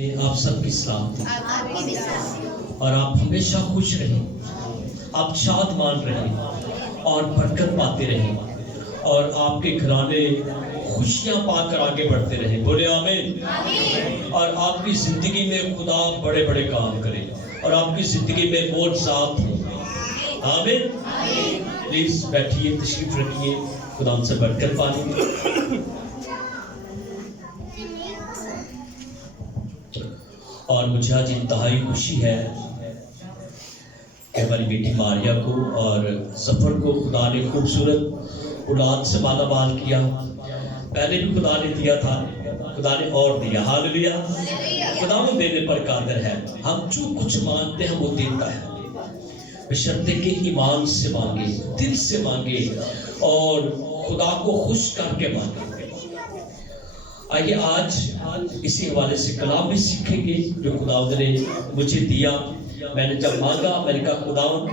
آپ سب کی سلامتی اور آپ ہمیشہ خوش رہیں، آپ شادمان رہیں اور برکت پاتے رہیں اور آپ کے گھرانے خوشیاں پا کر آگے بڑھتے رہیں۔ بولے آمین۔ اور آپ کی زندگی میں خدا بڑے بڑے کام کرے اور آپ کی زندگی میں معجزات ہوں۔ آمین۔ پلیز بیٹھیے، تشریف رکھیے، خدا ان سے برکت پائیں گے۔ اور مجھے آج انتہائی خوشی ہے کہ ہماری بیٹی ماریا کو اور سفر کو خدا نے خوبصورت اولاد سے مالا مال کیا۔ پہلے بھی خدا نے دیا تھا، خدا نے اور دیا۔ ہاللویا۔ خدا وہ دینے پر قادر ہے۔ ہم جو کچھ مانگتے ہیں وہ دیتا ہے، بشرطے کہ ایمان سے مانگے، دل سے مانگے اور خدا کو خوش کر کے مانگے۔ آئیے آج اسی حوالے سے کلام بھی سیکھیں گے جو خداوند نے مجھے دیا۔ میں نے جب مانگا، میں نے کہا خداوند،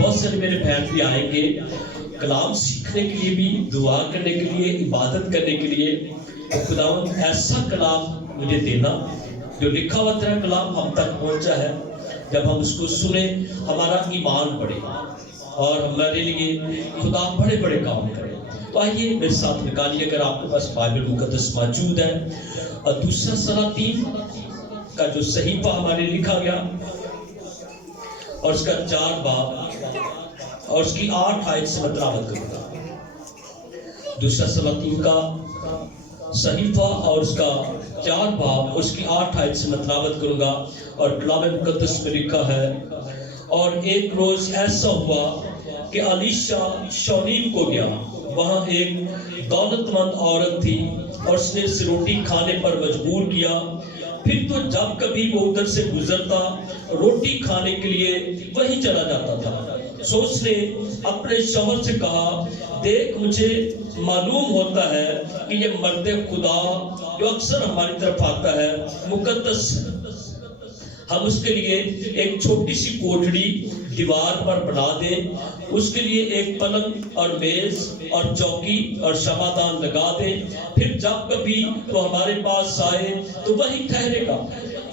بہت سارے میرے بہن بھی آئیں گے کلام سیکھنے کے لیے بھی، دعا کرنے کے لیے، عبادت کرنے کے لیے۔ خداوند ایسا کلام مجھے دینا جو لکھا ہوا تیرا کلام ہم تک پہنچا ہے، جب ہم اس کو سنیں ہمارا ایمان بڑھے اور ہمارے لیے خدا بڑے بڑے کام کرے۔ تو آئیے میرے ساتھ نکالیے، اگر آپ کے پاس بائبل مقدس موجود ہے، اور دوسرا سلاطین کا جو صحیفہ ہمارے لکھا گیا اور اس کا 4 باب اور اس کی 8 آیت سے میں تلاوت کروں گا۔ دوسرا سلاطین کا صحیفہ اور اس کا 4 باب اور اس کی 8 آیت سے میں تلاوت کروں گا۔ اور کلام مقدس میں لکھا ہے، اور ایک روز ایسا ہوا کہ الیشا شونیم کو گیا، وہاں ایک دولت مند عورت تھی اور اس نے اسے روٹی کھانے پر مجبور کیا۔ پھر تو جب کبھی وہ ادھر سے گزرتا روٹی کھانے کے لیے وہیں چلا جاتا تھا۔ سو اس نے اپنے شوہر سے کہا، دیکھ مجھے معلوم ہوتا ہے کہ یہ مرد خدا جو اکثر ہماری طرف آتا ہے مقدس ہے، ہم اس کے لیے ایک چھوٹی سی کوٹڑی دیوار پر بنا دیں، اس کے لیے ایک پلنگ اور میز اور چوکی اور شمعدان لگا دیں، پھر جب کبھی وہ ہمارے پاس آئے تو وہی ٹھہرے گا۔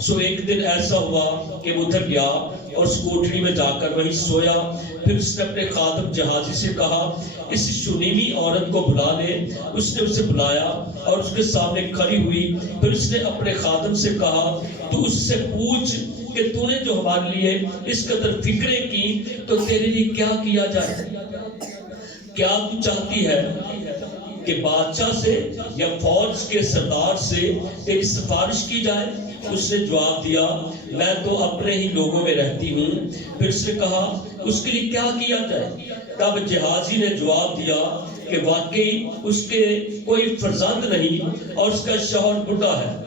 سو ایک دن ایسا ہوا کہ وہ ادھر گیا اور اس کوٹڑی میں جا کر وہیں سویا۔ پھر اس نے اپنے خادم جہازی سے کہا، اس شونیمی عورت کو بلا لے۔ اس نے اسے بلایا اور اس کے سامنے کھڑی ہوئی۔ پھر اس نے اپنے خادم سے کہا، تو اس سے پوچھ کہ تو نے جو ہمارے لیے اس قدر فکریں کی تو تیرے لیے کیا کیا جائے؟ کیا تو چاہتی ہے کہ بادشاہ سے یا فوج کے سردار سے ایک سفارش کی جائے؟ اس نے جواب دیا، میں تو اپنے ہی لوگوں میں رہتی ہوں۔ پھر اس نے کہا، اس کے لیے کیا کیا جائے؟ تب جہازی نے جواب دیا کہ واقعی اس کے کوئی فرزند نہیں اور اس کا شوہر بوڑھا ہے۔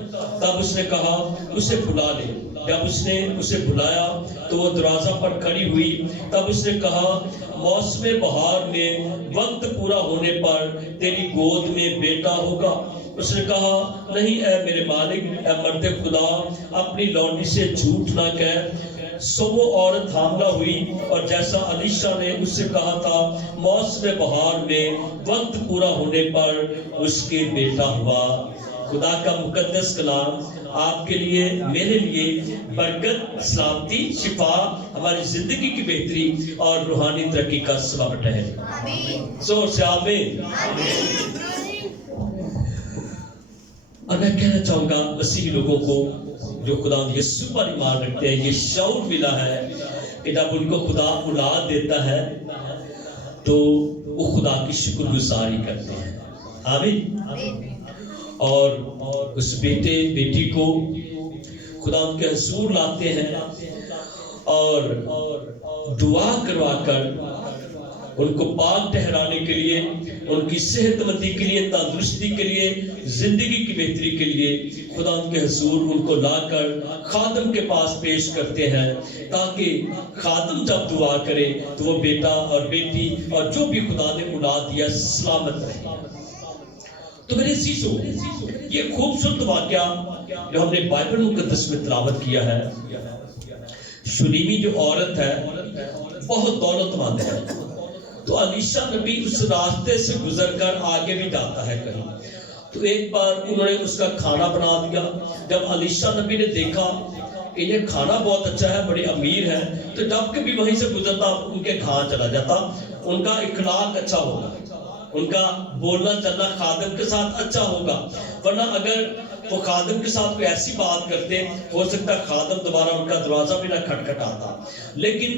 تب اس نے کہا، اسے بلا لے۔ جب اس نے اسے بلایا تو وہ دروازہ پر کھڑی ہوئی۔ تب اس نے کہا، موسم بہار میں وقت پورا ہونے پر تیری گود میں بیٹا ہوگا۔ اس نے کہا، نہیں اے میرے مالک، اے مرد خدا، اپنی لونڈی سے جھوٹ نہ کہہ۔ سو وہ عورت حاملہ ہوئی اور جیسا الیشا نے اس سے کہا تھا، موسم بہار میں وقت پورا ہونے پر اس کے بیٹا ہوا۔ خدا کا مقدس کلام آپ کے لیے، میرے لیے برکت، سلامتی، شفا، ہماری زندگی کی بہتری اور روحانی ترقی کا سبب ٹھہرے۔ زور سے آمین۔ اور میں کہنا چاہوں گا مسیحی لوگوں کو جو خدا یسوع پر ایمان رکھتے ہیں، یہ شعور ملا ہے کہ جب ان کو خدا اولاد دیتا ہے تو وہ خدا کی شکر گزاری کرتے ہیں۔ آمین۔ اور اس بیٹے بیٹی کو خدا ان کے حضور لاتے ہیں اور دعا کروا کر ان کو پاک ٹھہرانے کے لیے، ان کی صحت مندی کے لیے، تندرستی کے لیے، زندگی کی بہتری کے لیے خدا ان کے حضور ان کو لا کر خادم کے پاس پیش کرتے ہیں، تاکہ خادم جب دعا کرے تو وہ بیٹا اور بیٹی اور جو بھی خدا نے اولاد دیا سلامت رہے۔ تو میرے عزیزو، یہ خوبصورت واقعہ جو ہم نے بائبل مقدس میں تلاوت کیا ہے، شونیمی جو عورت ہے بہت دولت مند ہے، تو الیشا نبی اس راستے سے گزر کر آگے بھی جاتا ہے کہیں، تو ایک بار انہوں نے اس کا کھانا بنا دیا. جب الیشا نبی نے دیکھا کہ یہ کھانا بہت اچھا ہے, بڑے امیر ہیں, تو جب کبھی وہیں سے گزرتا ان کے گھر چلا جاتا. ان کا اخلاق اچھا ہوگا, ان کا بولنا چلنا خادم کے ساتھ اچھا ہوگا, ورنہ اگر وہ خادم کے ساتھ کوئی ایسی بات کرتے, ہو سکتا ہے خادم دوبارہ ان کا دروازہ بھی نہ کھٹکھٹاتا. لیکن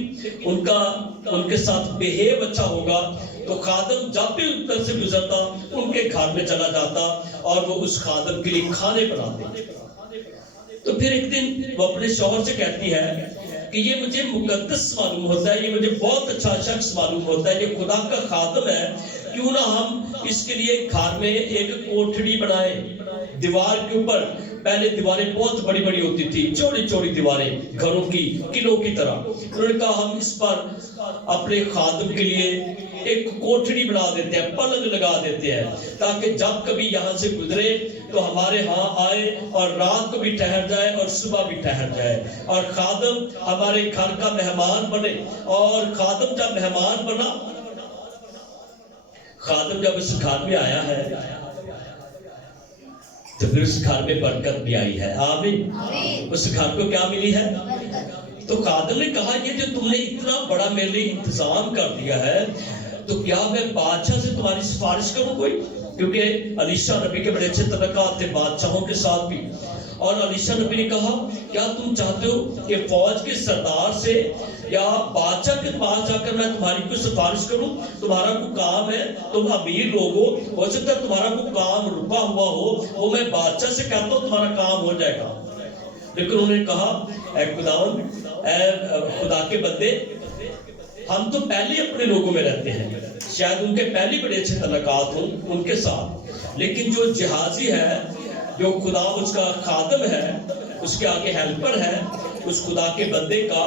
ان کے ساتھ بہیو اچھا ہوگا تو خادم جب بھی ان سے گزرتا ان کے گھر میں چلا جاتا اور وہ اس خادم کے لیے کھانے بناتے. تو پھر ایک دن وہ اپنے شوہر سے کہتی ہے کہ یہ مجھے مقدس معلوم ہوتا ہے, یہ مجھے بہت اچھا شخص معلوم ہوتا ہے, یہ خدا کا خادم ہے, کیوں نہ ہم اس کے لیے گھر میں ایک کوٹھڑی بنائیں. دیوار کے اوپر پہلے دیواریں بہت بڑی بڑی ہوتی تھی, چوڑی چوڑی دیواریں گھروں کی, قلعوں کی طرح. انہوں نے کہا ہم اس پر اپنے خادم کے لیے ایک کوٹھڑی بنا دیتے ہیں, پلنگ لگا دیتے ہیں, تاکہ جب کبھی یہاں سے گزرے تو ہمارے ہاں آئے اور رات کو بھی ٹھہر جائے اور صبح بھی ٹھہر جائے, اور خادم ہمارے گھر کا مہمان بنے. اور خادم جب مہمان بنا, خادم جب اس گھر میں آیا ہے تو پھر اس گھر میں برکت بھی آئی ہے. آمین. اس گھر کو کیا ملی ہے؟ تو خادم نے کہا یہ جو تم نے اتنا بڑا میرے لیے انتظام کر دیا ہے, تو کیا میں بادشاہ سے تمہاری سفارش کروں کوئی؟ کیونکہ الیشا نبی کے بڑے اچھے تعلقات تھے بادشاہوں کے ساتھ بھی. اور الیشا نبی نے کہا کیا تم چاہتے ہو کہ فوج کے سردار سے یا بادشاہ کے پاس جا کر میں تمہاری کوئی سفارش کروں؟ تمہارا کوئی کام ہے, تم امیر لوگ ہو سکتا ہے تمہارا کوئی کام رکا ہوا ہو, وہ میں بادشاہ سے کہتا ہوں تمہارا کام ہو جائے گا. لیکن انہوں نے کہا اے خداوند, اے خدا کے بندے, ہم تو پہلے اپنے لوگوں میں رہتے ہیں, شاید ان کے پہلے بڑے اچھے تعلقات ہوں ان کے ساتھ, لیکن جو جہازی ہے, جو خدا اس کا خادم ہے, اس کے آگے ہیلپر ہے, اس خدا کے بندے کا,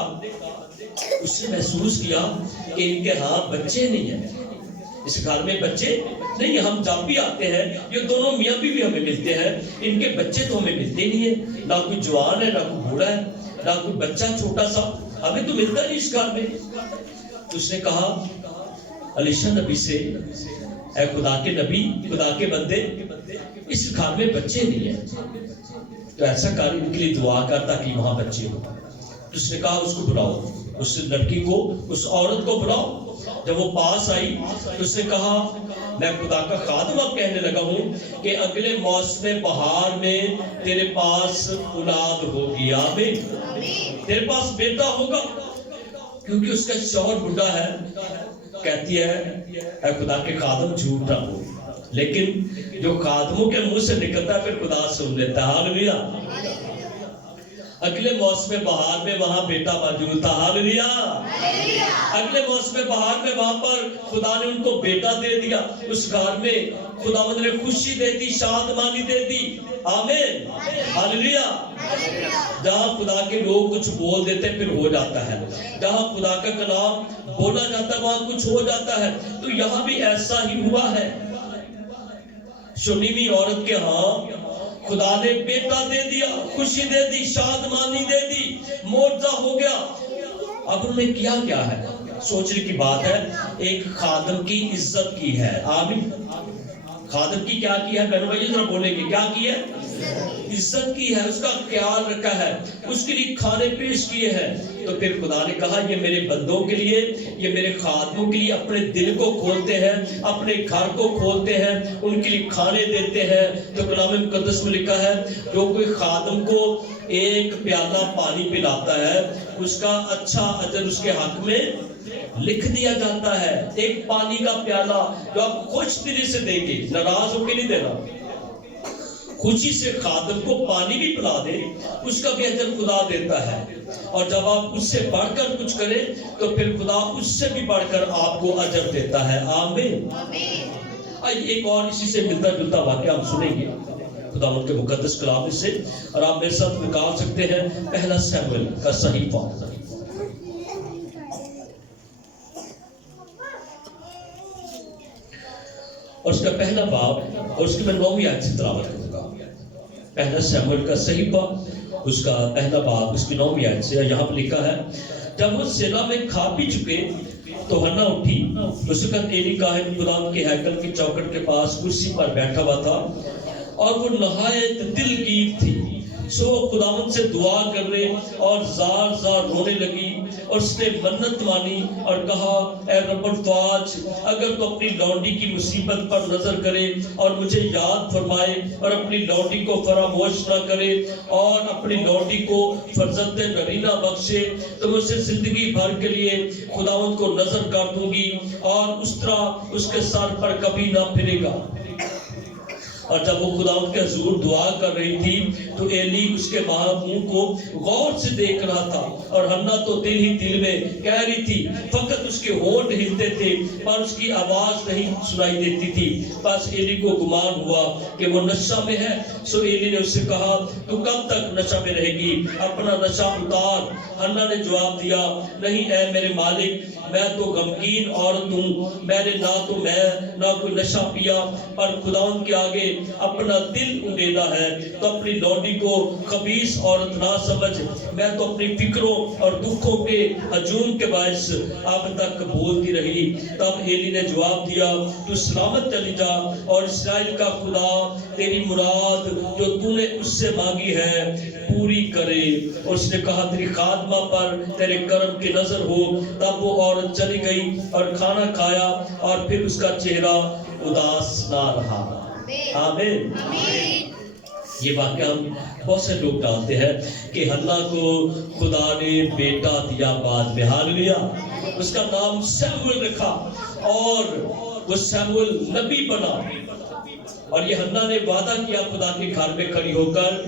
اس نے محسوس کیا کہ ان کے ہاں بچے نہیں ہیں, اس گھر میں بچے نہیں. ہم جب بھی آتے ہیں یہ دونوں میاں بیوی ہمیں ملتے ہیں, ان کے بچے تو ہمیں ملتے نہیں ہیں, نہ کوئی جوان ہے, نہ کوئی بوڑھا ہے, نہ کوئی بچہ چھوٹا سا, ہمیں تو ملتا نہیں اس گھر میں. تو اس نے کہا الیشا نبی سے, اے خدا کے نبی, خدا کے بندے, اس گھر میں بچے نہیں ہیں, تو ایسا کر ان کے لیے دعا کر تاکہ وہاں بچے ہو. تو اس نے کہا اس کو بلاؤ, اس لڑکی کو, اس عورت کو بلاؤ. جب وہ پاس آئی تو اس نے کہا میں خدا کا خادم اب کہنے لگا ہوں کہ اگلے موسم بہار میں تیرے پاس اولاد ہوگی. آمین. تیرے پاس بیٹا ہوگا, کیونکہ اس کا شوہر بوڑھا ہے. کہتی ہے اے خدا کے خادم جھوٹ نہ بول, لیکن جو خادموں کے منہ سے نکلتا ہے پھر خدا سن لیتا ہے. ہاللویا. اگلے موسم بہار میں وہاں بیٹا موجود تھا. ہاللویا. اگلے موسم بہار میں وہاں پر خدا نے ان کو بیٹا دے دیا. اس گھر میں خداوند نے خوشی دے دی, شادمانی دے دی. آمین. ہاللویا. جہاں خدا کے لوگ کچھ بول دیتے پھر ہو جاتا ہے, جہاں خدا کا کلام بولا جاتا ہے وہاں کچھ ہو جاتا ہے. تو یہاں بھی ایسا ہی ہوا ہے. شونیمی عورت کے ہاں خدا نے بیٹا دے دیا, خوشی دے دی, شادمانی دے دی, معجزہ ہو گیا. اب انہوں نے کیا کیا ہے؟ سوچنے کی بات ہے. ایک خادم کی عزت کی ہے. آمین. خادم کی کیا کی ہے؟ بہنوں بھائی ذرا بولیں گے کیا کی ہے؟ عزت کی ہے, اس کا خیال رکھا ہے, اس کے لیے کھانے پیش کیے ہیں. تو پھر خدا نے کہا یہ میرے بندوں کے لیے, یہ میرے خادموں کے لیے اپنے دل کو کھولتے ہیں, اپنے گھر کو کھولتے ہیں, ان کے لیے کھانے دیتے ہیں. تو کلام مقدس میں لکھا ہے جو کوئی خادم کو ایک پیالہ پانی پلاتا ہے اس کا اچھا اجر اس کے حق میں لکھ دیا جاتا ہے. ایک پانی کا پیالہ جو آپ خوش دلی سے دیں گے, ناراض ہو کے نہیں دینا, خوشی سے خادم کو پانی بھی پلا دے, اس کا بھی اجر خدا دیتا ہے. اور جب آپ اس سے بڑھ کر کچھ کریں تو پھر خدا اس سے بھی بڑھ کر آپ کو اجر دیتا ہے. آمین. ایک اور اسی سے ملتا جلتا واقعہ ہم سنیں گے خدا ان کے مقدس کلام سے, اور آپ میرے ساتھ نکال سکتے ہیں پہلا سیموئیل کا صحیفہ, اور اس کا پہلا باب, اور اس کی میں 9ویں آیت سے تلاوت کروں گا. پہلا سیموئیل کا صحیفہ, اس کا پہلا باب, اس کی 9ویں آیت سے. یہاں پر لکھا ہے جب وہ سیلا میں کھا پی چکے تو ہنا اٹھی. اس وقت ایلی کاہن خدا کے ہیکل کی چوکھٹ کے پاس کرسی پر بیٹھا ہوا تھا. اور وہ نہایت دلگیر تھی. سو وہ خداوند سے دعا کرنے اور زار زار رونے لگی اور اس نے منت مانی اور کہا اے رب الفاج اگر تو اپنی لونڈی کی مصیبت پر نظر کرے اور مجھے یاد فرمائے اور اپنی لونڈی کو فراموش نہ کرے اور اپنی لونڈی کو فرزند نرینہ بخشے تو میں اسے زندگی بھر کے لیے خداوند کو نظر کر دوں گی اور اس طرح اس کے سر پر کبھی نہ پھرے گا. اور جب وہ خداوند کے حضور دعا کر رہی تھی تو ایلی اس کے منہ کو غور سے دیکھ رہا تھا اور حنا تو دل ہی دل میں کہہ رہی تھی فقط اس کے ہونٹ ہلتے تھے پر اس کی آواز نہیں سنائی دیتی تھی. بس ایلی کو گمان ہوا کہ وہ نشہ میں ہے. سو ایلی نے اس سے کہا تو کب تک نشہ میں رہے گی, اپنا نشہ اتار. حنا نے جواب دیا نہیں اے میرے مالک میں تو غمگین عورت ہوں, میں نے نہ کوئی نشہ پیا پر خداوند کے آگے اپنا دل اندیدہ ہے تو اپنی لونڈی کو خبیث عورت نہ سمجھ. میں تو اپنی فکروں اور دکھوں کے ہجوم کے باعث اب تک بولتی رہی. تب ایلی نے جواب دیا تو سلامت چلی جا اور اسرائیل کا خدا تیری مراد جو تو نے اس سے مانگی ہے پوری کرے. اور اس نے کہا تیری خادمہ پر تیرے کرم کی نظر ہو. تب وہ عورت چلی گئی اور کھانا کھایا اور پھر اس کا چہرہ اداس نہ رہا. آمین. یہ واقعہ ہم بہت سے لوگ ڈالتے ہیں کہ حنا کو خدا نے بیٹا دیا بعد میں. ہاللویا. اس کا نام سیموئل رکھا اور وہ سیموئل نبی بنا. اور یہ حنا نے وعدہ کیا خدا کے گھر میں کھڑی ہو کر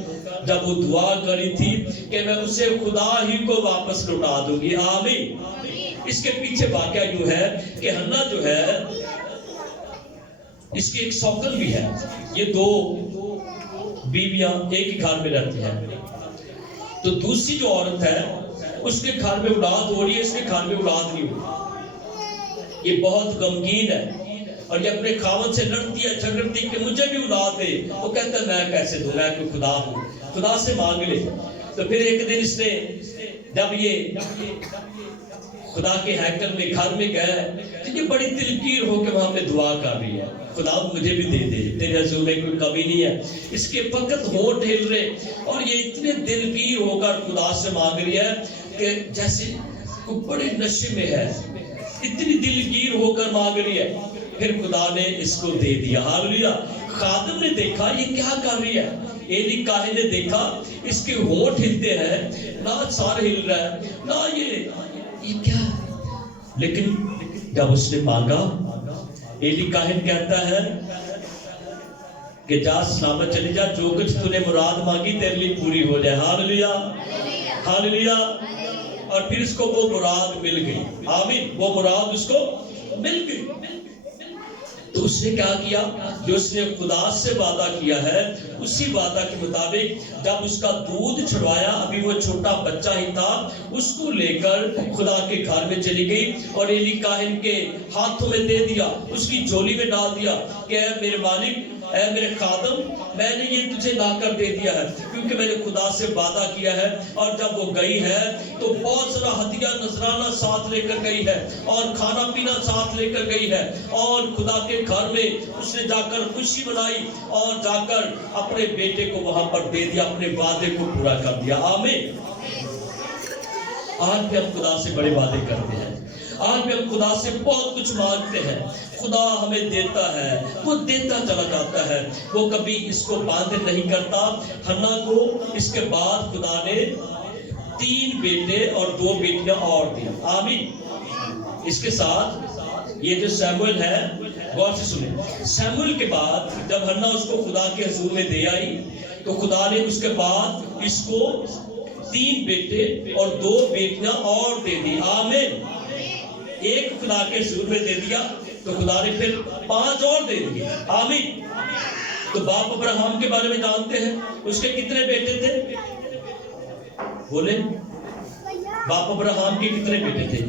جب وہ دعا کری تھی کہ میں اسے خدا ہی کو واپس لوٹا دوں گی. آمین. اس کے پیچھے واقعہ یوں ہے کہ حنا جو ہے اس کی ایک سوکن بھی ہے. یہ دو بیویاں ایک ہی گھر میں رہتی ہیں. تو دوسری جو عورت ہے اس کے گھر میں اولاد ہو رہی ہے, اس کے گھر میں اولاد نہیں ہو رہی. یہ بہت غمگین ہے اور یہ اپنے خاوند سے لڑتی ہے جھگڑتی کہ مجھے بھی اولاد دے. وہ کہتا ہے میں کیسے دوں, میں کوئی خدا ہوں, خدا سے مانگ لے. تو پھر ایک دن اس نے جب یہ خدا کے ہیکل میں گھر میں گئے تو یہ بڑی دلگیر ہو کے وہاں پہ دعا کر رہی ہے خدا مجھے بھی دے دے, تیرے حضور میں کوئی کمی نہیں ہے. اس کے فقط ہونٹ ہل رہے اور یہ اتنے دلگیر ہو کر خدا سے مانگ رہی ہے کہ جیسے کوئی بڑے نشے میں ہے, اتنی دلگیر ہو کر مانگ رہی ہے. پھر خدا نے اس کو دے دیا. ہاللویا. خادم نے دیکھا یہ کیا کر رہی ہے. ایلی کاہن نے دیکھا اس کے ہونٹ ہلتے ہیں, نہ سار ہل رہا ہے, نہ یہ کیا ہے. لیکن جب اس نے مانگا ایلی کاہن کہتا ہے کہ جا سلامت چلی جا, جو کچھ تو نے مراد مانگی تیرے لیے پوری ہو جائے. ہاللویا. ہاللویا. اور پھر اس کو وہ مراد مل گئی. آمین. وہ مراد اس کو مل گئی. تو اس نے کیا کیا, جو اس نے خدا سے وعدہ کیا ہے اسی وعدہ کے مطابق جب اس کا دودھ چھڑوایا, ابھی وہ چھوٹا بچہ ہی تھا, اس کو لے کر خدا کے گھر میں چلی گئی اور ایلی کاہن کے ہاتھوں میں دے دیا, اس کی جھولی میں ڈال دیا کہ اے میرے مالک, اے میرے خادم, میں نے یہ تجھے لا کر دے دیا ہے کیونکہ میں نے خدا سے وعدہ کیا ہے. اور جب وہ گئی ہے تو بہت سارا ہدیہ نذرانہ ساتھ لے کر گئی ہے اور کھانا پینا ساتھ لے کر گئی ہے اور خدا کے گھر میں اس نے جا کر خوشی منائی اور جا کر اپنے بیٹے کو وہاں پر دے دیا, اپنے وعدے کو پورا کر دیا. آمین. آج بھی ہم خدا سے بڑے وعدے کرتے ہیں, آج بھی ہم خدا سے بہت کچھ مانگتے ہیں. خدا ہمیں دیتا ہے, وہ دیتا چلا جاتا ہے, وہ کبھی اس کو باندھ نہیں کرتا. حنا کو اس کے بعد خدا نے 3 بیٹے اور 2 بیٹیاں اور دی. آمین. اس کے ساتھ یہ جو سیموئل ہے غور سے سنیں, سیموئل کے بعد جب حنا اس کو خدا کے حضور میں دے آئی تو خدا نے اس کے بعد اس کو 3 بیٹے اور 2 بیٹیاں اور دے دی. آمین. ایک خدا کے حضور میں دے دیا تو خدا نے پھر 5 اور دے دیے. آمین. تو باپ ابراہم کے بارے میں جانتے ہیں, اس کے کتنے بیٹے تھے؟ بولے, باپ ابراہم کے کتنے بیٹے تھے؟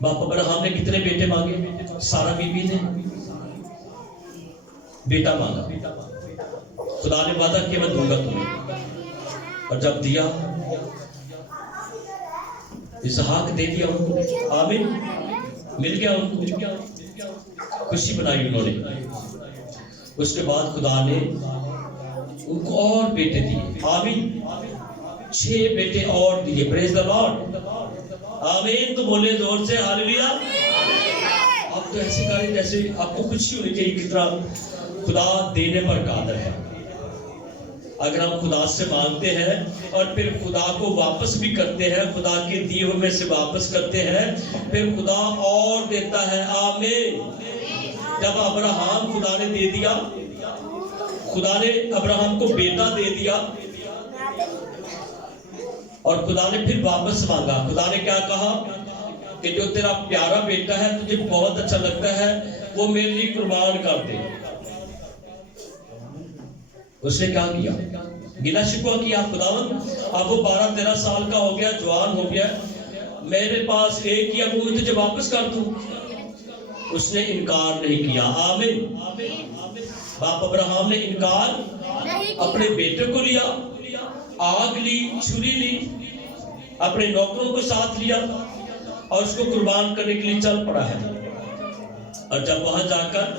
باپ ابراہم نے کتنے بیٹے مانگے؟ سارا بی بی نے بیٹا مانگا. خدا نے وعدہ کیا میں دوں گا تمہیں, اور جب دیا اسحاق دے دیا ان کو. آمین. مل گیا ان کو. خوشی منائی انہوں نے۔ اس کے بعد خدا نے ان کو اور بیٹے دیے، آمین، 6 بیٹے اور دیے، پریز دی لارڈ، آمین۔ تو بولے زور سے ہاللیلویا۔ آپ تو ایسے کریں جیسے آپ کو خوشی ہونی چاہیے، کس طرح خدا دینے پر قادر ہے۔ اگر ہم خدا سے مانگتے ہیں اور پھر خدا کو واپس بھی کرتے ہیں، خدا کے دیے ہوئے میں سے واپس کرتے ہیں، پھر خدا اور دیتا ہے، آمین۔ جب ابراہیم خدا نے دے دیا، خدا نے ابراہیم کو بیٹا دے دیا اور خدا نے پھر واپس مانگا۔ خدا نے کیا کہا کہ جو تیرا پیارا بیٹا ہے، تجھے بہت اچھا لگتا ہے، وہ میرے لیے قربان کر دے۔ اس نے کیا کیا؟ گلہ شکوہ کیا، خداوند اب وہ 12-13 سال کا ہو گیا، جوان ہو گیا، میرے پاس ایک ہی اب میں تجھے واپس کر دوں۔ اس نے انکار نہیں کیا، آمین۔ باپ ابراہیم نے انکار، اپنے بیٹے کو لیا، آگ لی، چھری لی، اپنے نوکروں کو ساتھ لیا اور اس کو قربان کرنے کے لیے چل پڑا ہے۔ اور جب وہاں جا کر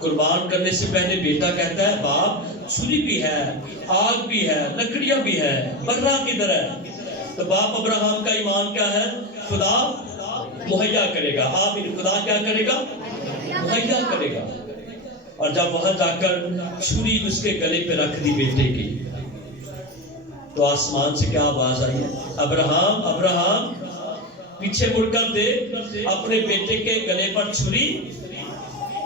قربان کرنے سے پہلے بیٹا کہتا ہے، باپ چھری بھی ہے، آگ بھی ہے، لکڑیاں بھی ہے، برا کدھر ہے؟ تو باپ ابراہیم کا ایمان کیا ہے؟ خدا مہیا کرے گا، آمین۔ خدا کیا کرے گا؟ مہیا کرے گا۔ اور جب وہاں جا کر چھری اس کے گلے پہ رکھ دی بیٹے کی، تو آسمان سے کیا آواز آئی؟ ابراہیم ابراہیم، پیچھے مڑ کر دیکھ، اپنے بیٹے کے گلے پر چھری۔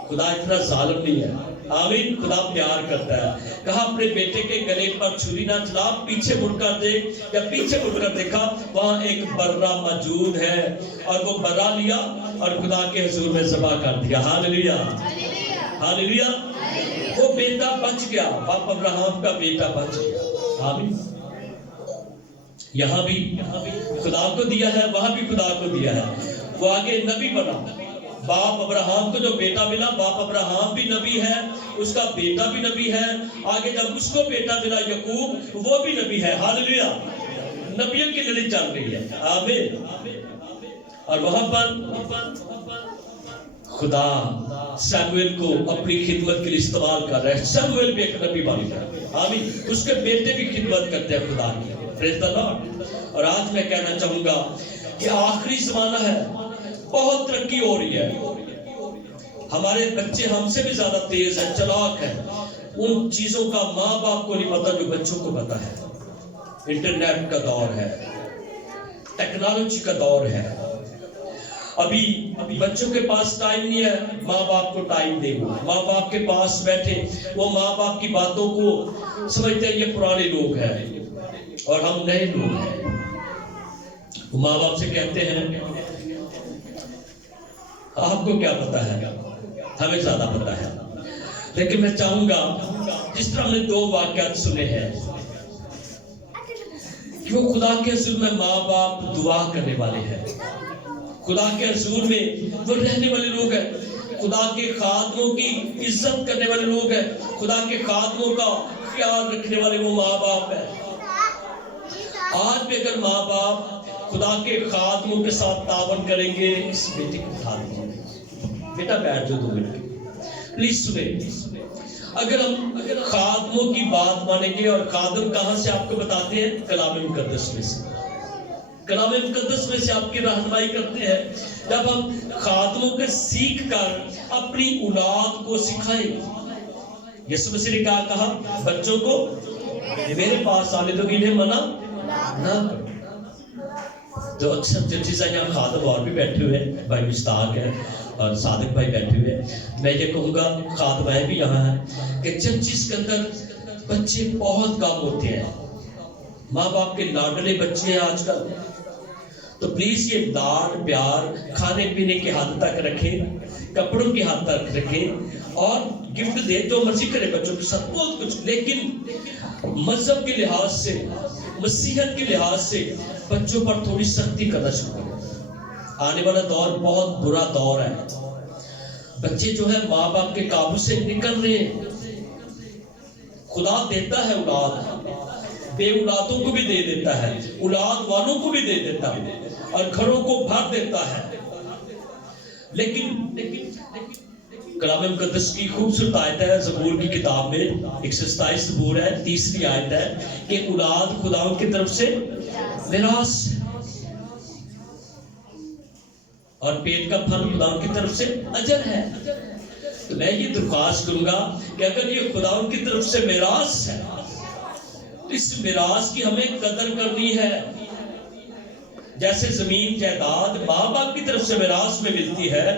خدا اتنا ظالم نہیں ہے، آمین۔ خدا پیار کرتا ہے، کہا اپنے بیٹے کے گلے پر چھری نہ چلا، پیچھے مڑ کر دیکھ۔ یا پیچھے مڑ کر دیکھا، وہاں ایک برا موجود ہے، اور وہ برا لیا اور خدا کے حضور میں ذبح کر دیا، ہاللیلویا ہاللیلویا۔ وہ بیٹا بچ گیا، باپ ابراہیم کا بیٹا بچ گیا، آمین۔ یہاں بھی خدا کو دیا ہے، وہاں بھی خدا کو دیا ہے۔ وہ آگے نبی بنا، باپ ابراہیم کو جو بیٹا ملا، باپ ابراہیم بھی نبی ہے، اس کا بیٹا بھی نبی ہے۔ آگے جب اس کو بیٹا ملا یعقوب، وہ بھی نبی ہے، ہاللیلویا۔ نبیوں کی لڑائی چل رہی ہے، آمین۔ اور وہاں پر خدا سموئیل کو اپنی خدمت کے لیے استعمال کر رہا ہے۔ سموئیل بھی ایک نبی بن گیا، آمین۔ اس کے بیٹے بھی خدمت کرتے ہیں خدا کی، پریز دی لارڈ۔ اور آج میں کہنا چاہوں گا کہ آخری زمانہ ہے، بہت ترقی ہو رہی ہے، ہمارے بچے ہم سے بھی زیادہ تیز ہیں، چلاک ہیں۔ ان چیزوں کا ماں باپ کو نہیں پتا جو بچوں کو پتا ہے۔ انٹرنیٹ کا دور ہے، ٹیکنالوجی کا دور ہے۔ ابھی بچوں کے پاس ٹائم نہیں ہے، ماں باپ کو ٹائم دے گا۔ ماں باپ کے پاس بیٹھے، وہ ماں باپ کی باتوں کو سمجھتے ہیں یہ پرانے لوگ ہیں اور ہم نئے لوگ ہیں۔ وہ ماں باپ سے کہتے ہیں آپ کو کیا پتا ہے، ہمیں زیادہ پتا ہے۔ لیکن میں چاہوں گا، جس طرح ہم نے 2 واقعات سنے ہیں کہ وہ خدا کے حضور میں ماں باپ دعا کرنے والے ہیں، خدا کے حضور میں وہ رہنے والے لوگ ہیں، خدا کے خادموں کی عزت کرنے والے لوگ ہیں، خدا کے خادموں کا خیال رکھنے والے وہ ماں باپ ہیں۔ آج بھی اگر ماں باپ خدا کے خادموں کے ساتھ تعاون کریں گے، اس بیٹے کو اٹھا دیں، بیٹا بیٹھ جو 2 منٹ پلیز سنیں۔ اگر ہم خادموں کی بات مانیں گے، اور خادم کہاں سے آپ کو بتاتے ہیں؟ کلام مقدس میں سے، کلام مقدس میں سے آپ کی رہنمائی کرتے ہیں۔ جب ہم خادموں کے سیکھ کر اپنی اولاد کو سکھائیں، یسوع مسیح نے کیا کہا؟ بچوں کو میرے پاس آنے دو، انہیں منع نہ کرو۔ تو اکثر چرچز ہیں، یہاں خادم اور بھی بیٹھے ہوئے ہیں، بھائی مشتاق ہے اور صادق بھائی بیٹھے ہوئے ہیں۔ میں یہ کہوں گا، خادمائیں بھی یہاں ہیں، کہ چرچز کے اندر بچے بہت کم ہوتے ہیں، ماں باپ کے لاڈلے بچے ہیں آج کل۔ تو پلیز یہ لاڈ پیار کھانے پینے کی حد تک رکھیں، کپڑوں کی حد تک رکھیں، اور گفٹ دے تو مرضی کرے بچوں کے ساتھ بہت کچھ، لیکن مذہب کے لحاظ سے، مسیحیت کے لحاظ سے بچوں پر تھوڑی سختی کرنا شروع کریں۔ آنے والا دور بہت برا دور ہے، بچے جو ہے ماں باپ کے قابو سے نکل رہے ہیں۔ خدا دیتا ہے اولاد، بے اولادوں کو بھی دے دیتا ہے، اولاد والوں کو بھی دے دیتا ہے، اور گھروں کو بھر دیتا ہے، لیکن کلام مقدس کی خوبصورت آیت ہے زبور کی کتاب میں 127 زبور ہے 3 آیت ہے کہ اولاد خدا کی طرف سے میراث اور پیٹ کا پھل خدا کی طرف سے اجر ہے. تو میں یہ درخواست کروں گا کہ اگر یہ خدا کی طرف سے میراث ہے تو اس میراث کی ہمیں قدر کرنی ہے. جیسے زمین جائیداد ماں باپ کی طرف سے میراث میں ملتی ہے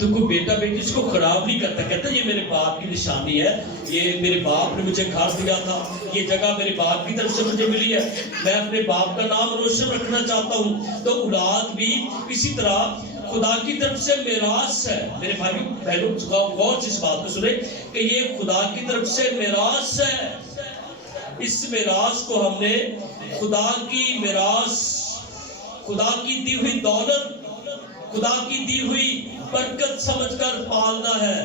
تو کوئی بیٹا بیٹی اس کو خراب نہیں کرتا, کہتا یہ میرے باپ کی نشانی ہے, یہ میرے باپ نے مجھے گھر دیا تھا, یہ جگہ میرے باپ کی طرف سے مجھے ملی ہے, میں اپنے باپ کا نام روشن رکھنا چاہتا ہوں. تو اولاد بھی اسی طرح خدا کی طرف سے میراث ہے. میرے بھائی بہنوں غور سے اس بات کو سنیں کہ یہ خدا کی طرف سے میراث ہے. اس میراث کو ہم نے خدا کی میراث, خدا کی دی ہوئی دولت, خدا کی دی ہوئی برکت سمجھ کر پالنا ہے.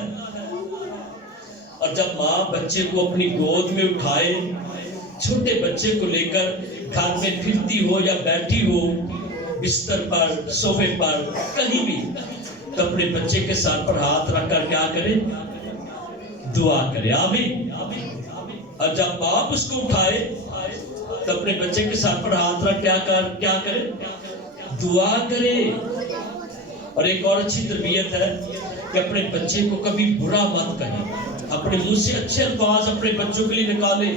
اور جب ماں بچے کو اپنی گود میں اٹھائے, چھوٹے بچے کو لے کر گھر میں پھرتی ہو یا بیٹھی ہو بستر پر, صوفے پر, کہیں بھی, تو اپنے بچے کے سر پر ہاتھ رکھ کر کیا کرے؟ دعا کرے. آمین. اور جب باپ اس کو اٹھائے تو اپنے بچے کے سر پر ہاتھ رکھ کیا کرے؟ دعا کرے. اور ایک اور اچھی تربیت ہے کہ اپنے بچے کو کبھی برا مت کہیں, اپنے منہ سے اچھے الفاظ اپنے بچوں کے لیے نکالے,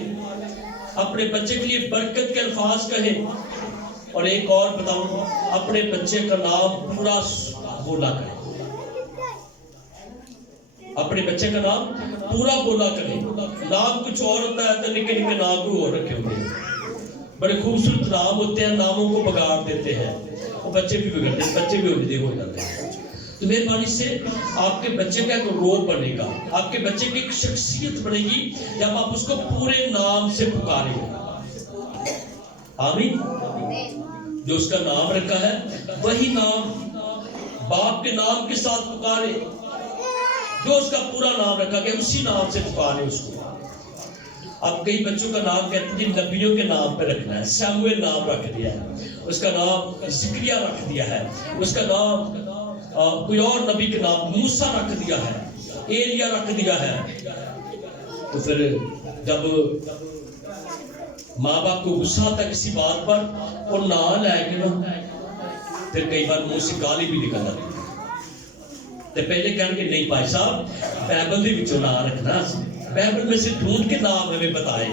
اپنے بچے کے لیے برکت کے الفاظ کہیں. اور ایک اور بتاؤں, اپنے بچے کا نام پورا بولا کرے, اپنے بچے کا نام پورا بولا کرے. نام کچھ اور ہوتا ہے تو نکے نکے نام کوئی اور رکھے ہوتے ہیں, بڑے خوبصورت نام ہوتے ہیں, ناموں کو بگاڑ دیتے ہیں, وہ بچے بھی بگڑتے ہیں, بچے بھی ہو جاتے ہیں. تو مہربانی سے آپ کے بچے کا ایک روپ بنے گا, آپ کے بچے کی ایک شخصیت بنے گی جب آپ اس کو پورے نام سے پکاریں گے. آمین. جو اس کا نام رکھا ہے وہی نام باپ کے نام کے ساتھ پکارے, جو اس کا پورا نام رکھا گیا اسی نام سے پکارے اس کو. اب کئی بچوں کا نام کہتے ہیں نبیوں کے نام پہ رکھنا ہے, سیموئیل نام رکھ دیا ہے, اس کا نام زکریا رکھ دیا ہے, اس کا نام کوئی اور نبی کے نام موسیٰ رکھ دیا ہے, ایلیا رکھ دیا ہے. تو پھر جب ماں باپ کو غصہ آتا ہے کسی بات پر اور نام لے کے نا, پھر کئی بار منہ سے گالی بھی نکل جاتی ہے. تو پہلے کہیں گے نہیں بھائی صاحب بائبل دے وچوں نام رکھنا, بائبل میں سے ڈھونڈ کے نام ہمیں بتائے.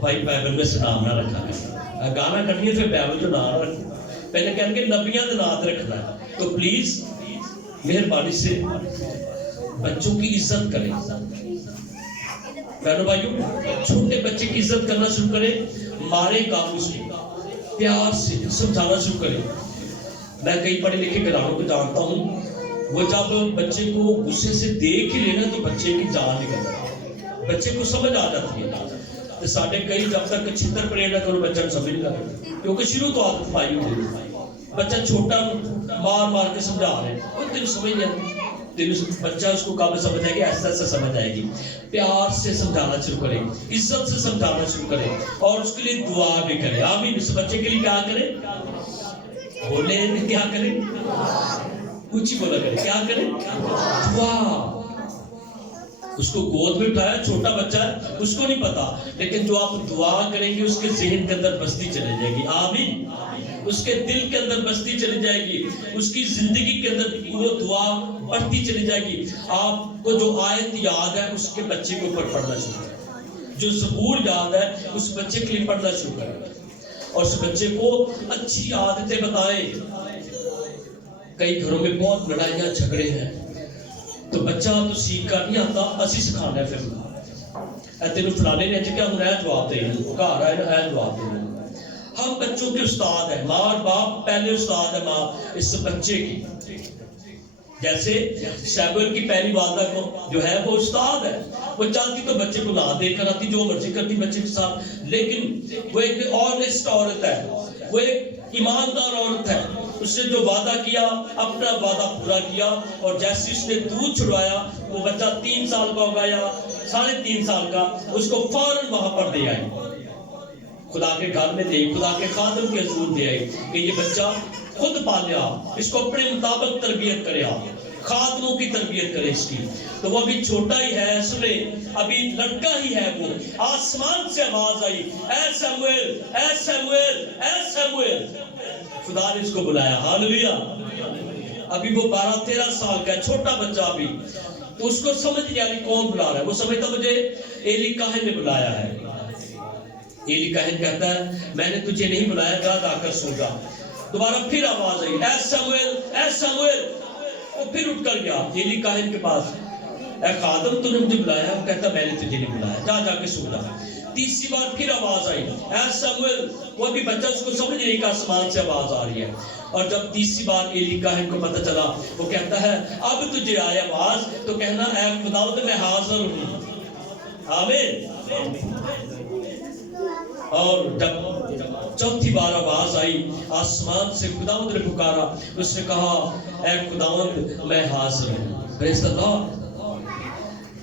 بھائی بائبل میں سے نام نہ رکھا ہے, گانا کرنی ہے پھر بائبل جو نام رکھنا, پہلے کہیں گے نبیاں کا نام رکھنا ہے. تو پلیز مہربانی سے بچوں کی عزت کریں. بہنوں بھائیوں, چھوٹے بچے کی عزت کرنا شروع کریں, مارے کام اس کو پیار سے سمجھانا شروع کریں. میں کئی پڑھے لکھے گھرانوں کو جانتا ہوں, وہ جب بچے کو غصے سے دیکھ ہی لینا تو بچے کی جان نکل جاتی ہے, بچے کو سمجھ آ جاتی ہے. تو ساڑھے کئی جب تک چھتر پڑے نہ کرو بچہ سمجھ نہ کرے, کیونکہ شروع تو عادت پائی ہوئی ہے. بچہ چھوٹا مار مار کے سمجھا رہے ہیں, اور تیرے سمجھ نہیں, بچہ اس کو کب سمجھ آئے گی, ایسا ایسا سمجھ آئے گی. پیار سے سمجھانا شروع کریں, عزت سے سمجھانا شروع کریں, اور اس کے لیے دعا بھی کریں. آمین. اس بچے کے لیے کیا کریں؟ بولے کیا کریں؟ کچھ ہی بولا کریں, کیا کریں؟ دعا. اس کو گود میں اٹھایا, چھوٹا بچہ ہے, اس کو نہیں پتا, لیکن جو آپ دعا کریں گے اس کے ذہن کے اندر بستی چلی جائے گی. آمین. اس کے دل کے اندر بستی چلی جائے گی, اس کی زندگی کے اندر وہ دعا بڑھتی چلی جائے گی. آپ کو جو آیت یاد ہے اس کے بچے کے اوپر پڑھنا شروع کریں, جو زبور یاد ہے اس بچے کے لیے پڑھنا شروع کریں, اور اس بچے کو اچھی عادتیں بتائیں. کئی گھروں میں بہت لڑائیاں جھگڑے ہیں, تو بچہ تو سیکھ کر نہیں آتا, اسی سکھانا ہے. پھر تینوں فلانے نے کیا ہوں اے جواب دے, گھر آئے نا اے جواب دے. ہم بچوں کے استاد ہیں, ماں اور باپ پہلے استاد ہے ماں اس بچے کی. جیسے سیموئیل کی پہلی والدہ کو جو ہے وہ استاد ہے, وہ چاہتی تو بچے کو نہ دے کر آتی, جو مرضی کرتی بچے کے ساتھ, لیکن وہ ایک آنیسٹ عورت ہے, وہ ایک ایماندار عورت ہے. اس نے جو وعدہ کیا اپنا وعدہ پورا کیا, اور جیسے اس نے دودھ چھڑوایا وہ بچہ 3 سال کا ہو گیا یا 3.5 سال کا, اس کو فوراً وہاں پر دے آئی, خدا کے گھر میں دے, خدا کے خادم کے حضور دے آئی کہ یہ بچہ خود پالے آپ, اس کو اپنے مطابق تربیت کرے آپ, خادموں کی تربیت کرے اس کی. تو وہ ابھی چھوٹا ہی ہے, سنے, ابھی لڑکا ہی ہے وہ. آسمان سے آواز آئی, اے سمویل, اے سمویل, اے سمویل. خدا نے اس کو بلایا. ہاللویا. ابھی وہ 12-13 سال کا ہے, چھوٹا بچہ ابھی. تو اس کو سمجھ نہیں آ رہی کون بلا رہا ہے. وہ سمجھتا مجھے ایلی کاہن نے بلایا ہے. ایلی کاہن کہتا ہے میں نے تجھے نہیں بلایا, جا کر سو جا. دوبارہ پھر آواز آئی, اے سمویل, اے سمویل. وہ پھر اٹھ کر گیا ایلی کاہن کے پاس. اے خادم تو نے مجھے بلایا. وہ کہتا میں نے تجھے نہیں بلایا, جا کے سو جا. تیسری بار پھر آواز آئی, اے سمویل. وہ بھی بچہ اس کو سمجھ نہیں کہ آسمان سے آواز آ رہی ہے. اور جب تیسری بار ایلی کاہن کو پتہ چلا, وہ کہتا ہے اب تجھے آئے آواز تو کہنا اے خداوند میں حاضر ہوں. آمین. اور جب چوتھی بار آواز آئی آسمان سے, خداوند نے پکارا. اس نے کہا اے خداوند میں حاضر ہوں. پریز دی لارڈ.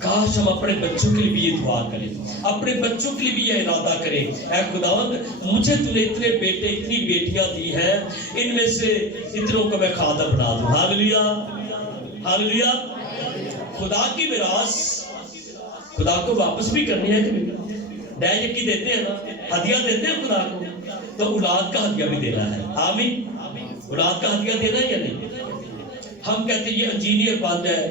کاش ہم اپنے بچوں کے لیے بھی یہ دعا کریں, اپنے بچوں کے لیے بھی یہ ارادہ کریں, اے خداوند مجھے تو نے اتنے بیٹے اتنی بیٹیاں دی ہیں, ان میں سے اتنوں کو میں خادم بنا دوں. Hallelujah, hallelujah. خدا کی میراث خدا کو واپس بھی کرنی ہے. ڈیج کی دیتے ہیں نا, ہدیہ دیتے ہیں خدا کو, تو اولاد کا ہدیہ بھی دینا ہے. آمین. اولاد کا ہدیہ دینا ہے یا نہیں؟ ہم کہتے ہیں یہ انجینئر بن جائے,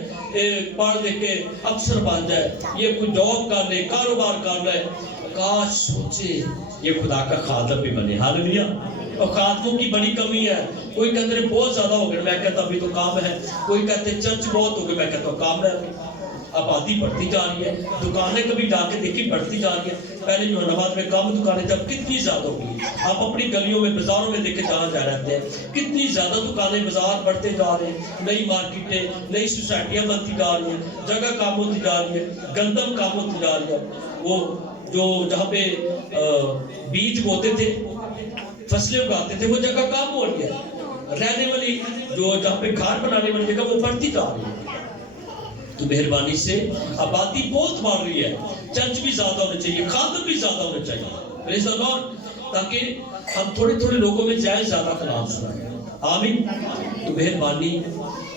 پڑھ لے کے افسر بن جائے, یہ کوئی جاب کر لے, کاروبار کر لے. کاش سوچے یہ خدا کا خادم بھی بنے. ہاللویا. اور خادموں کی بڑی کمی ہے. کوئی کہتے ہیں بہت زیادہ ہو گئے, میں کہتا ابھی تو کام ہے. کوئی کہتے ہیں چرچ بہت ہو گئے, میں کہتا ہوں کام ہے. آبادی بڑھتی جا رہی ہے, دکانیں کبھی جا کے دیکھی بڑھتی جا رہی ہے. پہلے جوہانآباد میں کم دکانیں جب کتنی زیادہ ہو گئی. آپ اپنی گلیوں میں بازاروں میں دیکھے جہاں جا رہتے ہیں کتنی زیادہ دکانیں, بازار بڑھتے جا رہے ہیں, نئی مارکیٹیں, نئی سوسائٹیاں بنتی جا رہی ہیں, جگہ کام ہوتی جا رہی ہے, گندم کام ہوتی جا رہی ہے. وہ جو جہاں پہ بیج بوتے تھے, فصلیں اگاتے تھے, وہ جگہ کام ہو رہی ہے. رہنے والی جو جہاں پہ گھر بنانے والی جگہ وہ بڑھتی جا رہی ہے. تو مہربانی سے آبادی بہت بڑھ رہی ہے, چرچ بھی زیادہ ہونے چاہیے, خادم بھی زیادہ ہونے چاہیے. پریز دی لارڈ. تاکہ ہم تھوڑے تھوڑے لوگوں میں جائیں, زیادہ کلام سنائیں. آمین. تو مہربانی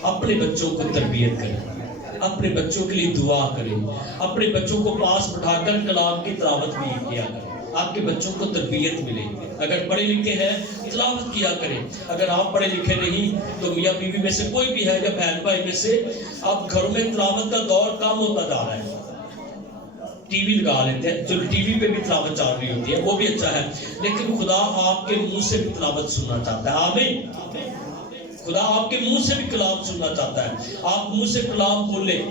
اپنے بچوں کو تربیت کریں, اپنے بچوں کے لیے دعا کریں, اپنے بچوں کو پاس بٹھا کر کلام کی تلاوت بھی کیا کریں. آپ کے بچوں کو تربیت ملے. اگر پڑھے لکھے ہیں تلاوت کیا کریں. اگر آپ پڑھے لکھے نہیں تو میاں بیوی میں سے کوئی بھی ہے یا بہن بھائی میں سے, اب گھروں میں تلاوت کا دور کم ہوتا جا رہا ہے. ٹی وی لگا لیتے ہیں, چلو ٹی وی پہ بھی تلاوت چل رہی ہوتی ہے, وہ بھی اچھا ہے, لیکن خدا آپ کے منہ سے بھی تلاوت سننا چاہتا ہے. آمین. خدا آپ کے منہ سے بھی کلام سننا چاہتا ہے. آپ منہ سے کلام بولیں,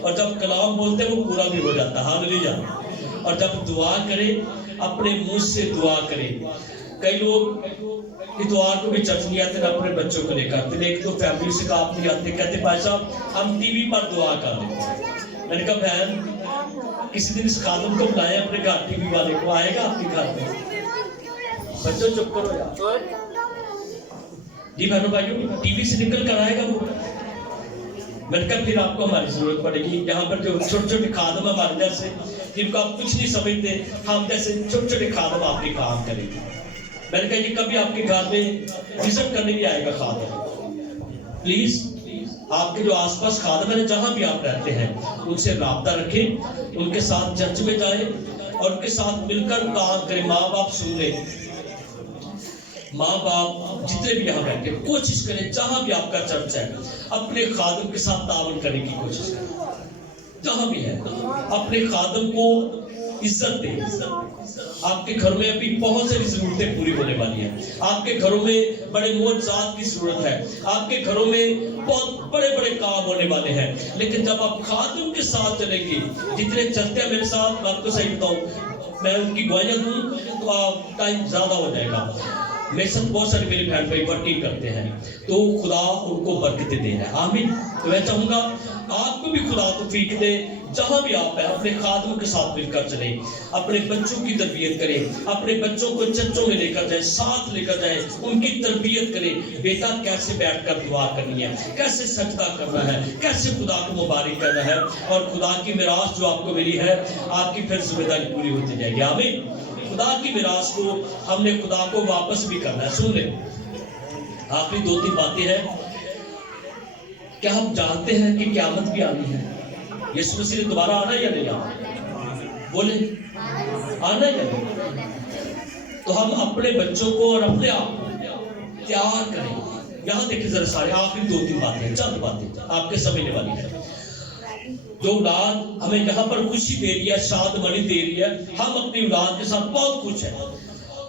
اور جب کلام بولتے ہیں وہ پورا بھی ہو جاتا ہے. ہاللویا. اور جب دعا کریں اپنے منہ سے دعا کریں. کئی لوگ اتوار کو بھی چرچ نہیں آتے, نہ اپنے بچوں کو لے کر آتے. ایک دو فیملی سے کہا آپ نہیں آتے, کہتے بھائی صاحب ہم ٹی وی پر دعا کر لیتے ہیں. میں نے کہا بہن کسی دن اس خادم کو بلائیں اپنے گھر, ٹی وی والے کو, آئے گا آپ کے گھر میں. بچوں چپ کرو یار. جی بہنوں بھائیوں, ٹی وی سے نکل کر آئے گا وہ. میں نے کہا پھر آپ کو ہماری ضرورت پڑے گی. یہاں پر جو چھوٹے چھوٹے خادم ہمارے جیسے, جن کو آپ کچھ نہیں سمجھتے, ہم جیسے چھوٹے چھوٹے خادم آپ کے کام کریں گے. میں نے کہا یہ کبھی آپ کے گھر میں وزٹ کرنے نہیں آئے گا خادم. پلیز آپ کے جو آس پاس خادم ہیں, جہاں بھی آپ رہتے ہیں, ان سے رابطہ رکھیں, ان کے ساتھ چرچ میں جائیں اور ان کے ساتھ مل کر کام کریں. ماں باپ سن لیں, ماں باپ جتنے بھی یہاں بیٹھے کوشش کریں جہاں بھی آپ کا چرچ ہے اپنے خادم کے ساتھ تعاون کرنے کی کوشش کریں. جہاں بھی ہے اپنے خادم کو عزت دیں. آپ کے گھر میں ابھی بہت ساری ضرورتیں پوری ہونے والی ہیں. آپ کے گھروں میں بڑے معجزات کی ضرورت ہے. آپ کے گھروں میں بہت بڑے بڑے کام ہونے والے ہیں. لیکن جب آپ خادم کے ساتھ چلیں گے, جتنے چلتے ہیں میرے ساتھ, میں آپ کو صحیح بتاؤں, میں ان کی گواہیاں دوں تو ٹائم زیادہ ہو جائے گا. میرے ساتھ بہت سارے میرے بہن بھائی ورکنگ کرتے ہیں, تو خدا ان کو برکتیں دے رہا ہے. آمین. تو میں چاہوں گا آپ کو بھی خدا توفیق دے, جہاں بھی آپ ہیں اپنے خادموں کے ساتھ مل کر چلیں, اپنے بچوں کی تربیت کریں, اپنے بچوں کو چرچوں میں لے کر جائیں, ساتھ لے کر جائیں, ان کی تربیت کریں. بیٹا کیسے بیٹھ کر دعا کرنی ہے, کیسے سجدہ کرنا ہے, کیسے خدا کو مبارک کرنا ہے, اور خدا کی میراث جو آپ کو ملی ہے آپ کی پھر ذمہ داری پوری ہوتی جائے گی. آمین. خدا کی میراث کو ہم نے خدا کو واپس بھی کرنا ہے. سن لیں, آخری 2-3 باتیں ہیں کیا ہم جانتے ہیں کہ قیامت بھی آنی ہے؟ یسوع مسیح نے دوبارہ آنا یا نہیں آنا؟ بولے آنا یا نہیں؟ تو ہم اپنے بچوں کو اور اپنے آپ کو تیار کریں. یہاں دیکھیں ذرا سارے آخری 2-3 باتیں، چند باتیں آپ کے سمجھنے والی ہیں. جو اولاد ہمیں یہاں پر خوشی دے رہی ہے، شادمانی دے رہی ہے، ہم اپنی اولاد کے ساتھ بہت خوش ہیں.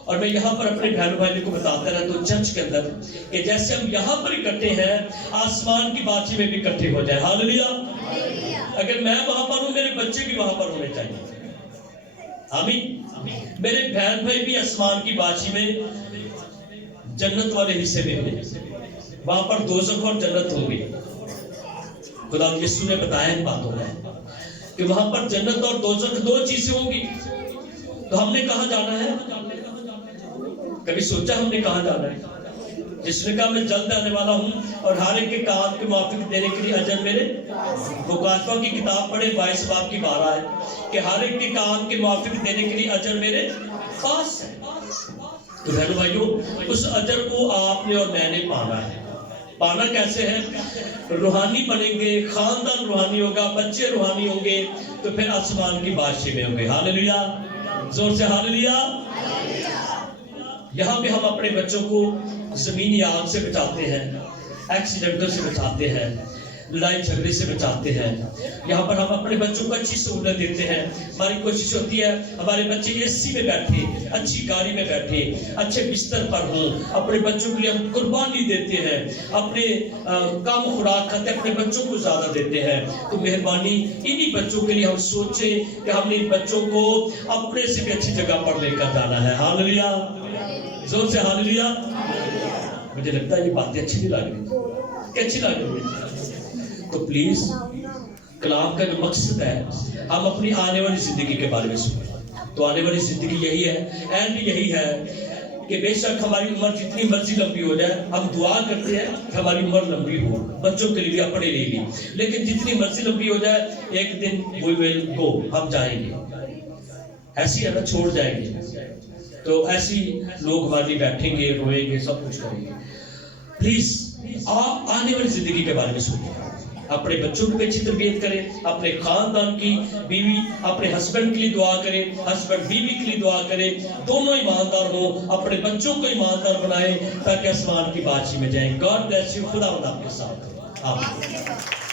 اور میں یہاں پر اپنے بہن بھائیوں کو بتاتا رہتا ہوں چرچ کے اندر کہ جیسے ہم یہاں پر اکٹھے ہیں، آسمان کی بادشاہی میں بھی اکٹھے ہو جائیں. ہاللیلویہ. اگر میں وہاں پر ہوں، میرے بچے بھی وہاں پر ہونے چاہیے. آمین. میرے بہن بھائی بھی آسمان کی بادشاہی میں جنت والے حصے میں ہیں. وہاں پر دوزخ اور جنت ہوں گی. خدا یسوع نے بتایا ان باتوں میں کہ وہاں پر جنت اور دوزخ 2 چیزیں ہوں گی. تو ہم نے کہاں جانا ہے؟ کبھی سوچا ہم نے کہاں جانا ہے؟ جس نے کہا میں جلد آنے والا ہوں اور ہر ایک کے کام کے موافق دینے کے لیے اجر میرے. مکاشفہ کی کتاب پڑھے 22 باب کی 12 ہے کہ ہر ایک کے کام کے موافق دینے کے لیے اجر میرے پاس ہے. تو بہنوں بھائیوں، اس اجر کو آپ نے اور میں نے پانا ہے. پانا کیسے ہے؟ روحانی بنیں گے، خاندان روحانی ہوگا، بچے روحانی ہوں گے، تو پھر آسمان کی بادشاہی میں ہوں گے. ہاللیلویہ. زور سے ہاللیلویہ. یہاں پہ ہم اپنے بچوں کو زمینی آگ سے بچاتے ہیں، ایکسیڈنٹوں سے بچاتے ہیں، لڑائی جھگڑے سے بچاتے ہیں. یہاں پر ہم اپنے بچوں کو اچھی سہولت دیتے ہیں. ہماری کوشش ہوتی ہے ہمارے بچے اے سی میں بیٹھے، اچھی گاڑی میں بیٹھے، اچھے بستر پر ہوں. اپنے بچوں کے لیے ہم قربانی دیتے ہیں، اپنے کم خوراک کھاتے اپنے بچوں کو زیادہ دیتے ہیں. تو مہربانی انہی بچوں کے لیے ہم سوچیں کہ ہم نے ان بچوں کو اپنے سے بھی اچھی جگہ پر لے کر جانا ہے. ہاللیلویہ. زور سے ہاللیلویہ. مجھے لگتا ہے یہ باتیں اچھی نہیں لگ رہی کہ اچھی لگ رہی ہے. تو پلیز کلام کا جو مقصد ہے ہم اپنی آنے والی زندگی کے بارے میں سنیں. تو آنے والی زندگی یہی ہے، اینڈ یہی ہے کہ بے شک ہماری عمر جتنی مرضی لمبی ہو جائے، ہم دعا کرتے ہیں کہ ہماری عمر لمبی ہو، بچوں کے لیے اپنے لیے بھی. لیکن جتنی مرضی لمبی ہو جائے، ایک دن we will go، ہم جائیں گے. ایسی ہے نا، چھوڑ جائیں گے. تو ایسی لوگ ہمارے بیٹھیں گے، روئیں گے، سب کچھ کریں گے. پلیز آپ آنے والی زندگی کے بارے میں سوچیں. اپنے بچوں کی اچھی تربیت کریں، اپنے خاندان کی، بیوی اپنے ہسبینڈ کے لیے دعا کریں، ہسبینڈ بیوی کے لیے دعا کریں، دونوں ایماندار ہوں، اپنے بچوں کو ایماندار بنائیں تاکہ آسمان کی بادشاہی میں جائیں. God bless you. خدا آپ کے ساتھ. آمین.